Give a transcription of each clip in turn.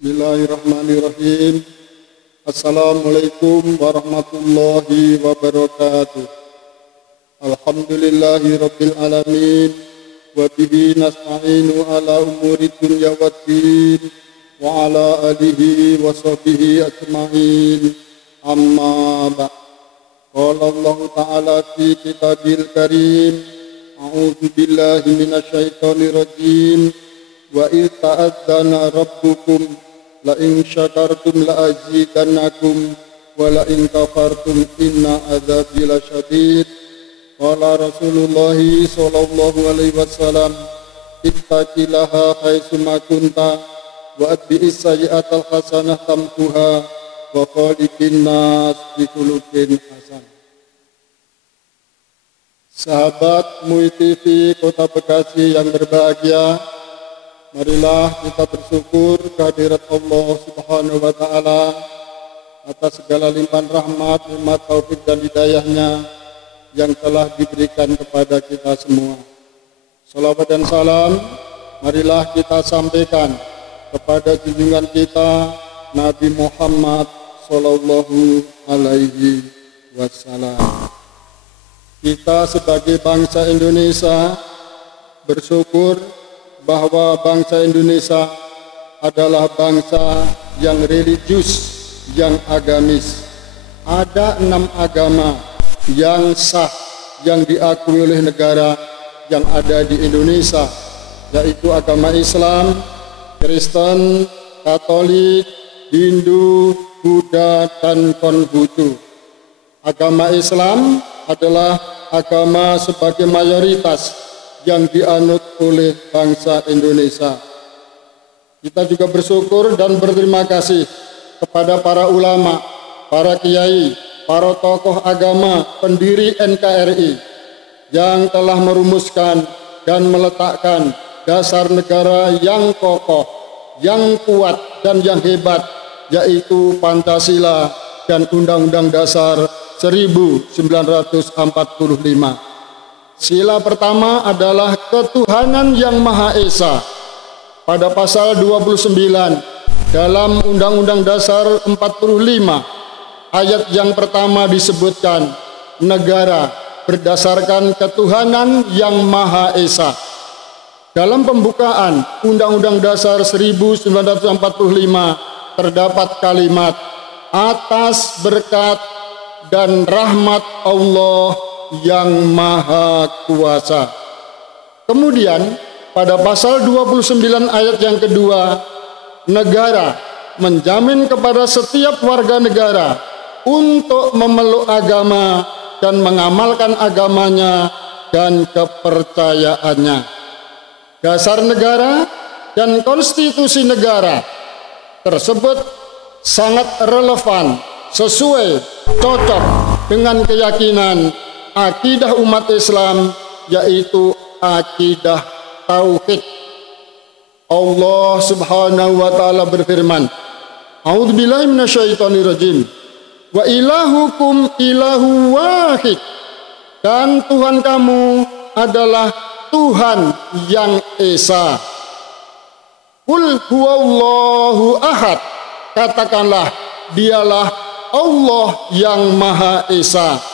Bismillahirrahmanirrahim. Assalamualaikum warahmatullahi wabarakatuh. Alhamdulillahi rabbil alamin. Wa bihi nasta'inu ala umuri dunya waddin. Wa ala alihi wa sahbihi ajma'in. Amma ba'd. Qala Allah ta'ala fi kitabil karim. A'udzu billahi minasyaitonir rajim. Wa idh ta'adzana rabbukum la in syakartum la azidannakum wa la in kafartum inna adzabi lasyadid. Qala Rasulullah sallallahu alaihi wasallam ittaqillaha haitsu ma kunta wa atbi'is sayyi'atal hasanah tamhuha wa khaliqin nas bi khuluqin hasan. Sahabat MUI TV Kota Bekasi yang berbahagia, marilah kita bersyukur kehadirat Allah Subhanahu wa Ta'ala atas segala limpahan rahmat, nikmat, taufik dan hidayahnya yang telah diberikan kepada kita semua. Salawat dan salam marilah kita sampaikan kepada junjungan kita Nabi Muhammad Sallallahu Alaihi Wasallam. Kita sebagai bangsa Indonesia bersyukur bahwa bangsa Indonesia adalah bangsa yang religius, yang agamis. Ada 6 agama yang sah, yang diakui oleh negara yang ada di Indonesia, yaitu agama Islam, Kristen, Katolik, Hindu, Buddha, dan Konghucu. Agama Islam adalah agama sebagai mayoritas yang dianut oleh bangsa Indonesia. Kita juga bersyukur dan berterima kasih kepada para ulama, para kiai, para tokoh agama, pendiri NKRI yang telah merumuskan dan meletakkan dasar negara yang kokoh, yang kuat dan yang hebat, yaitu Pancasila dan Undang-Undang Dasar 1945. Sila pertama adalah ketuhanan yang Maha Esa. Pada pasal 29 dalam Undang-Undang Dasar 45 ayat yang pertama disebutkan negara berdasarkan ketuhanan yang Maha Esa. Dalam pembukaan Undang-Undang Dasar 1945 terdapat kalimat atas berkat dan rahmat Allah yang Maha Kuasa. Kemudian pada pasal 29 ayat yang kedua, negara menjamin kepada setiap warga negara untuk memeluk agama dan mengamalkan agamanya dan kepercayaannya. Dasar negara dan konstitusi negara tersebut sangat relevan, sesuai, cocok dengan keyakinan akidah umat Islam, yaitu akidah tauhid. Allah Subhanahu wa Ta'ala berfirman, A'udzubillahi minasyaitonirrajim. Wa ilahukum ilahu wahid. Dan Tuhan kamu adalah Tuhan yang esa. Qul huwallahu ahad. Katakanlah, dialah Allah yang Maha Esa.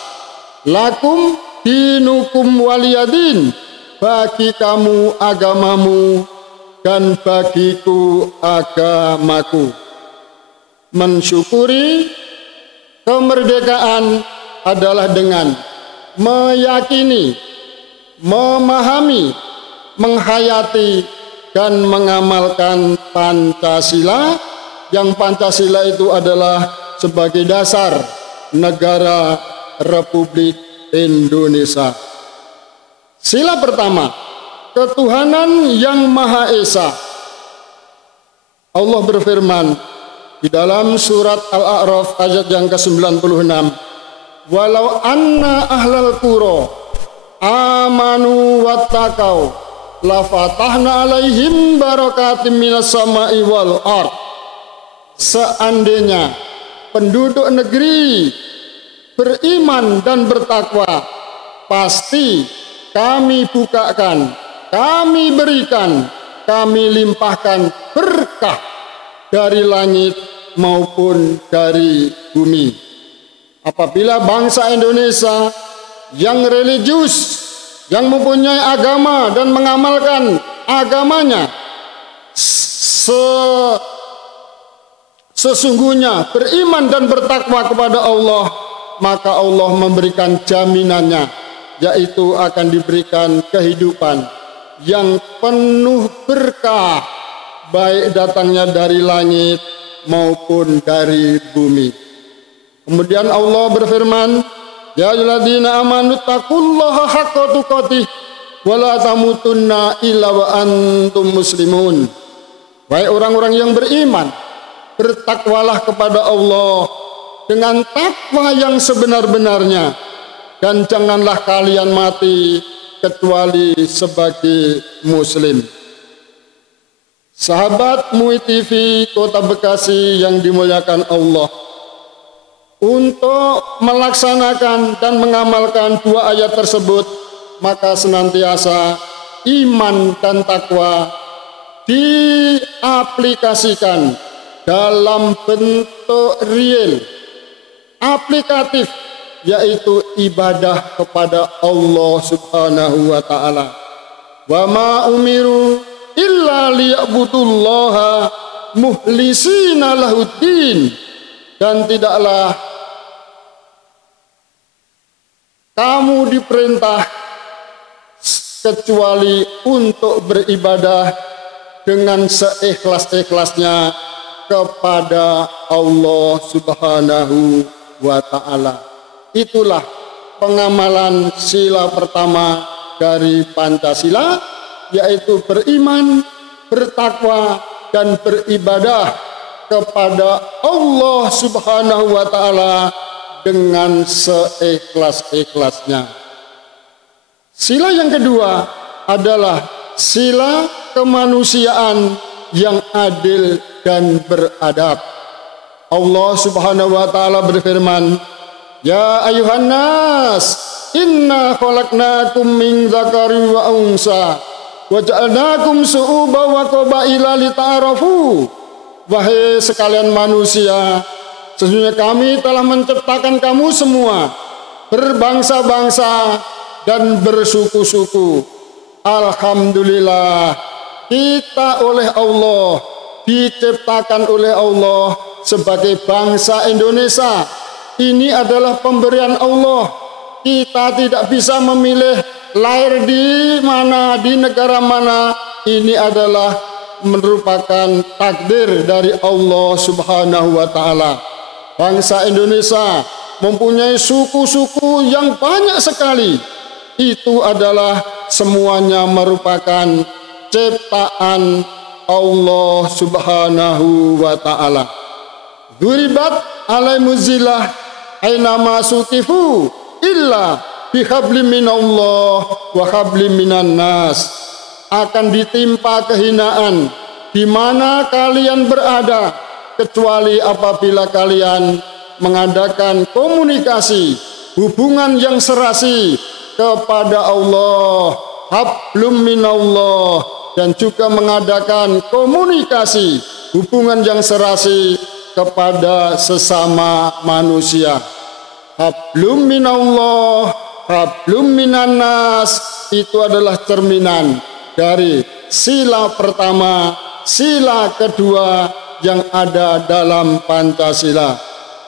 Lakum dinukum waliyadin, bagi kamu agamamu dan bagiku agamaku. Mensyukuri kemerdekaan adalah dengan meyakini, memahami, menghayati dan mengamalkan Pancasila, yang Pancasila itu adalah sebagai dasar negara Republik Indonesia. Sila pertama, ketuhanan yang Maha Esa. Allah berfirman di dalam surat Al-A'raf ayat yang ke-96, walau anna ahlal qura amanu wattaqau la fatahna alaihim barakatim minas sama'i wal ard. Seandainya penduduk negeri beriman dan bertakwa, pasti kami bukakan, kami berikan, kami limpahkan berkah dari langit maupun dari bumi. Apabila bangsa Indonesia yang religius, yang mempunyai agama dan mengamalkan agamanya sesungguhnya beriman dan bertakwa kepada Allah, maka Allah memberikan jaminannya, yaitu akan diberikan kehidupan yang penuh berkah, baik datangnya dari langit maupun dari bumi. Kemudian Allah berfirman, ya ayyuhalladzina amanu taqullaha haqqa tuqatih wa la tamutunna illa wa antum muslimun. Wahai orang-orang yang beriman, bertakwalah kepada Allah dengan takwa yang sebenar-benarnya, dan janganlah kalian mati kecuali sebagai muslim. Sahabat MUI TV Kota Bekasi yang dimuliakan Allah, untuk melaksanakan dan mengamalkan dua ayat tersebut, maka senantiasa iman dan takwa diaplikasikan dalam bentuk real, aplikatif, yaitu ibadah kepada Allah Subhanahu wa ta'ala. Wa ma umiru illa liya'budullaha muhlisina lahuddin, dan tidaklah kamu diperintah kecuali untuk beribadah dengan seikhlas-ikhlasnya kepada Allah Subhanahu wa ta'ala. Itulah pengamalan sila pertama dari Pancasila, yaitu beriman, bertakwa, dan beribadah kepada Allah Subhanahu wa ta'ala dengan seikhlas-ikhlasnya. Sila yang kedua adalah sila kemanusiaan yang adil dan beradab. Allah Subhanahu wa ta'ala berfirman, ya ayuhan nas, inna khalaqnakum min dzakarin wa unsa wa ja'alnakum su'uban wa qabaila lita'arafu. Wahai sekalian manusia, sesungguhnya kami telah menciptakan kamu semua berbangsa-bangsa dan bersuku-suku. Alhamdulillah, kita oleh Allah diciptakan oleh Allah sebagai bangsa Indonesia. Ini adalah pemberian Allah. Kita tidak bisa memilih lahir di mana, di negara mana. Ini adalah merupakan takdir dari Allah Subhanahu wa ta'ala. Bangsa Indonesia mempunyai suku-suku yang banyak sekali. Itu adalah semuanya merupakan ciptaan Allah Subhanahu wa ta'ala. Duribat alaimuzillah ainama sukifu illa bihablim minallah wa hablim minan nas. Akan ditimpa kehinaan di mana kalian berada, kecuali apabila kalian mengadakan komunikasi, hubungan yang serasi kepada Allah, hablum minallah, dan juga mengadakan komunikasi, hubungan yang serasi kepada sesama manusia. Hablum minallah, hablum minan nas, itu adalah cerminan dari sila pertama, sila kedua yang ada dalam Pancasila.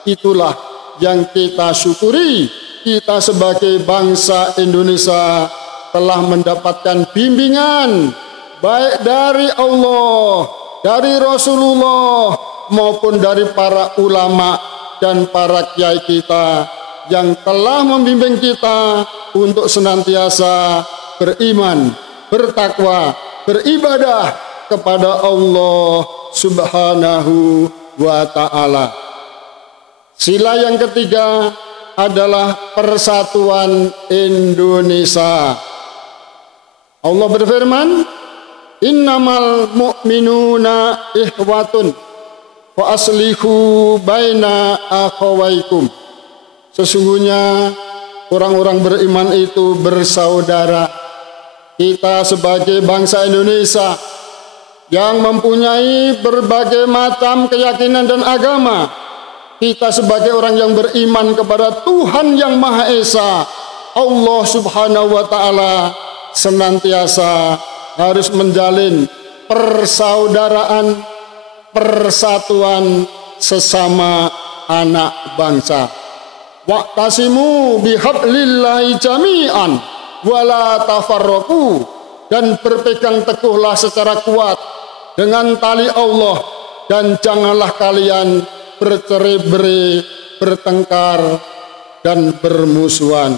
Itulah yang kita syukuri. Kita sebagai bangsa Indonesia telah mendapatkan bimbingan baik dari Allah, dari Rasulullah, maupun dari para ulama dan para kiai kita yang telah membimbing kita untuk senantiasa beriman, bertakwa, beribadah kepada Allah Subhanahu wa ta'ala. Sila yang ketiga adalah persatuan Indonesia. Allah berfirman, innamal mu'minuna ihwatun wa aslihu baina akhawaikum. Sesungguhnya orang-orang beriman itu bersaudara. Kita sebagai bangsa Indonesia yang mempunyai berbagai macam keyakinan dan agama. Kita sebagai orang yang beriman kepada Tuhan yang Maha Esa, Allah Subhanahu wa Ta'ala, senantiasa harus menjalin persaudaraan, persatuan sesama anak bangsa. Wa'tasimu bihablillahi jami'an wala tafarraqu, dan berpegang teguhlah secara kuat dengan tali Allah, dan janganlah kalian bercerai-berai, bertengkar dan bermusuhan.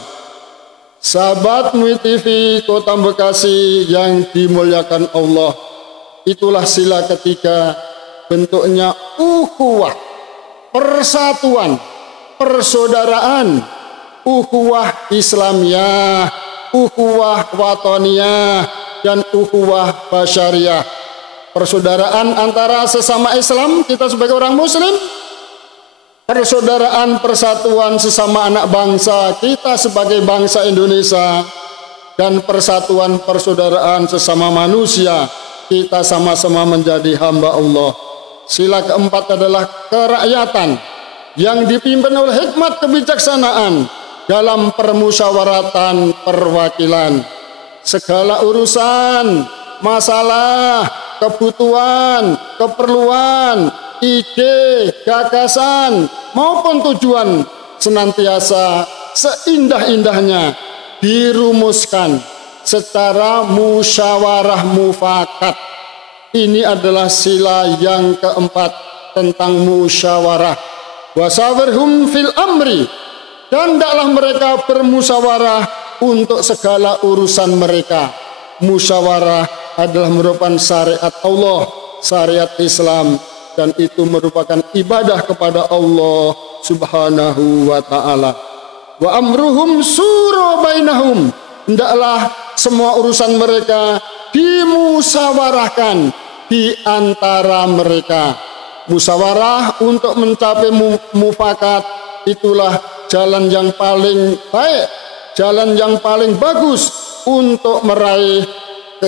Sahabat MUI TV Kota Bekasi yang dimuliakan Allah, itulah sila ketiga, bentuknya ukhuwah, persatuan, persaudaraan, ukhuwah Islamiyah, ukhuwah watoniyah, dan ukhuwah basyariah. Persaudaraan antara sesama Islam, kita sebagai orang Muslim. Persaudaraan, persatuan sesama anak bangsa, kita sebagai bangsa Indonesia. Dan persatuan, persaudaraan sesama manusia, kita sama-sama menjadi hamba Allah. Sila keempat adalah kerakyatan yang dipimpin oleh hikmat kebijaksanaan dalam permusyawaratan perwakilan. Segala urusan, masalah, kebutuhan, keperluan, ide, gagasan maupun tujuan senantiasa seindah-indahnya dirumuskan secara musyawarah mufakat. Ini adalah sila yang keempat tentang musyawarah. Wasawirhum fil amri, dan hendaklah mereka bermusyawarah untuk segala urusan mereka. Musyawarah adalah merupakan syariat Allah, syariat Islam, dan itu merupakan ibadah kepada Allah Subhanahu wa Ta'ala. Wa amruhum sura bainahum, hendaklah semua urusan mereka dimusyawarahkan di antara mereka. Musyawarah untuk mencapai mufakat, itulah jalan yang paling baik, jalan yang paling bagus untuk meraih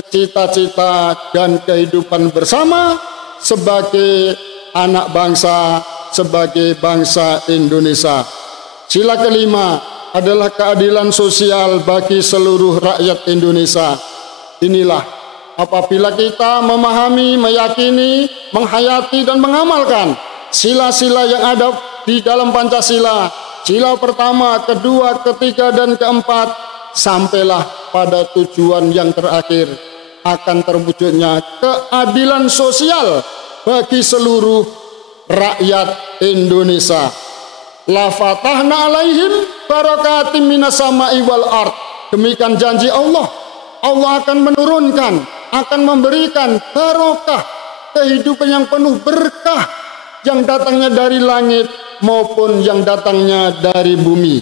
cita-cita dan kehidupan bersama sebagai anak bangsa, sebagai bangsa Indonesia. Sila kelima adalah keadilan sosial bagi seluruh rakyat Indonesia. Inilah apabila kita memahami, meyakini, menghayati dan mengamalkan sila-sila yang ada di dalam Pancasila, sila pertama, kedua, ketiga, dan keempat, sampailah pada tujuan yang terakhir, akan terwujudnya keadilan sosial bagi seluruh rakyat Indonesia. La fatahna alaihim barakatim minas sama'i wal ard. Demikian janji Allah. Allah akan menurunkan, akan memberikan barokah, kehidupan yang penuh berkah, yang datangnya dari langit maupun yang datangnya dari bumi.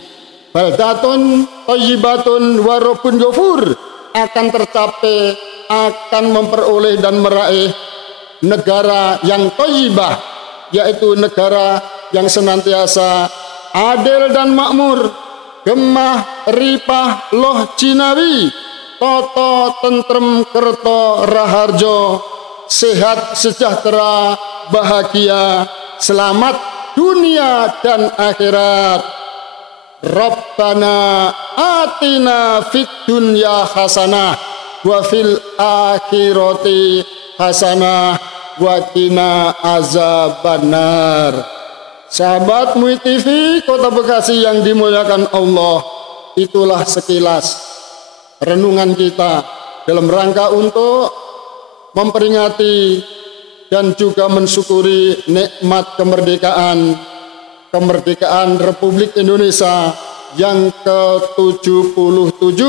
Baldatun thayyibatun wa rabbun ghafur, akan tercapai, akan memperoleh dan meraih negara yang thayyibah, yaitu negara yang senantiasa adil dan makmur, gemah ripah loh jinawi, toto tentrem kerto raharjo, sehat sejahtera bahagia, selamat dunia dan akhirat. Rabbana atina fid dunya hasanah wa fil akhirati hasanah wa qina azabannar. Sahabat MUI TV Kota Bekasi yang dimuliakan Allah, itulah sekilas renungan kita dalam rangka untuk memperingati dan juga mensyukuri nikmat kemerdekaan Republik Indonesia yang ke-77.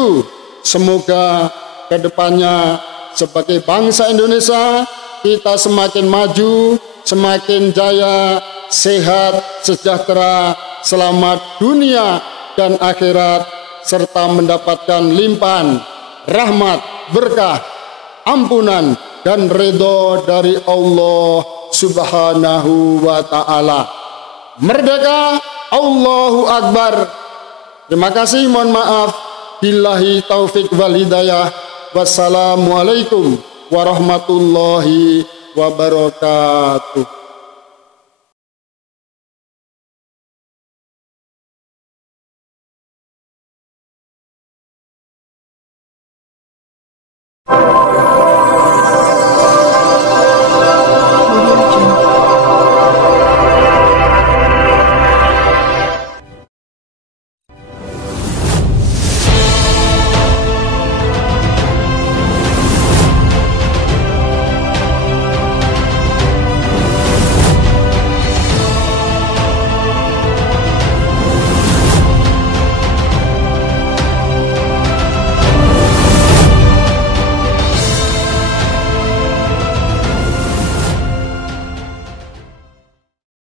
Semoga kedepannya sebagai bangsa Indonesia kita semakin maju, semakin jaya, sehat, sejahtera, selamat dunia dan akhirat, serta mendapatkan limpahan rahmat, berkah, ampunan dan ridho dari Allah Subhanahu wa Ta'ala. Merdeka, Allahu Akbar. Terima kasih, mohon maaf. Billahi taufik wal hidayah. Wassalamualaikum warahmatullahi wabarakatuh.